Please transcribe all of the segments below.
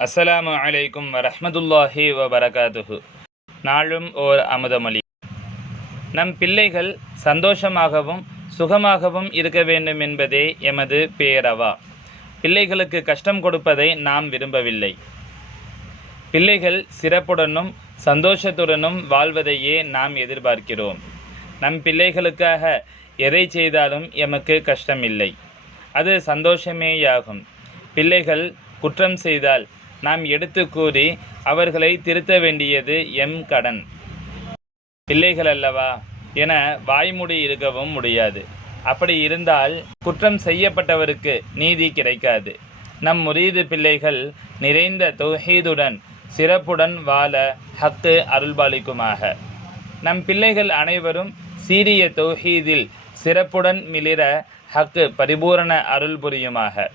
அஸ்ஸலாமு அலைக்கும் வரஹ்மத்துல்லாஹி வபரகாத்துஹு. நாளும் ஓர் அமுதமொழி. நம் பிள்ளைகள் சந்தோஷமாகவும் சுகமாகவும் இருக்க வேண்டும் என்பதே எமது பேரவா. பிள்ளைகளுக்கு கஷ்டம் கொடுப்பதை நாம் விரும்பவில்லை. பிள்ளைகள் சிறப்புடனும் சந்தோஷத்துடனும் வாழ்வதையே நாம் எதிர்பார்க்கிறோம். நம் பிள்ளைகளுக்காக எதை செய்தாலும் எமக்கு கஷ்டமில்லை. அது சந்தோஷமேயாகும். பிள்ளைகள் குற்றம் செய்தால் நாம் எடுத்து கூறி அவர்களை திருத்த வேண்டியது எம் கடன். பிள்ளைகள் அல்லவா? என வாய்மூடி இருக்கவும் முடியாது. அப்படி இருந்தால் குற்றம் செய்யப்பட்டவருக்கு நீதி கிடைக்காது. நம் முரீது பிள்ளைகள் நிறைந்த தௌஹீதுடன் சிறப்புடன் வாழ ஹக்கு அருள்பாலிக்குமாக. நம் பிள்ளைகள் அனைவரும் சீரிய தொகீதில் சிறப்புடன் மிளிர ஹக்கு பரிபூரண அருள் புரியுமாக.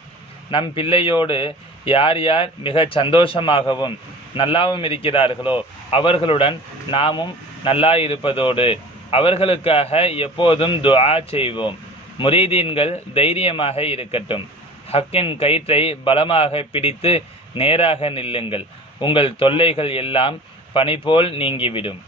நம் பிள்ளையோடு யார் யார் மிகச் சந்தோஷமாகவும் நல்லாவும் இருக்கிறார்களோ அவர்களுடன் நாமும் நல்லா இருப்பதோடு அவர்களுக்காக எப்போதும் துஆ செய்வோம். முரீதீன்கள் தைரியமாக இருக்கட்டும். ஹக்கின் கயிற்றை பலமாக பிடித்து நேராக நில்லுங்கள். உங்கள் தொல்லைகள் எல்லாம் பனிபோல் நீங்கிவிடும்.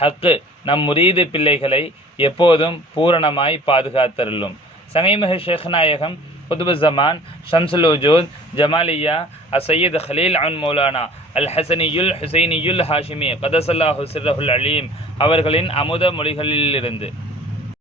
ஹக்கு நம் முரீது பிள்ளைகளை எப்போதும் பூரணமாய் பாதுகாத்தருளும். சமீமக ஷேக் நாயகம் குதுபு ஜமான் ஷம்சுல் உஜூத் ஜமாலியா அசையத் ஹலீல் அன் மௌலானா அல் ஹசனியுல் ஹுசைனியுல் ஹாஷிமி கதசல்லா சிர்ரஹுல் அலீம் அவர்களின் அமுத மொழிகளிலிருந்து.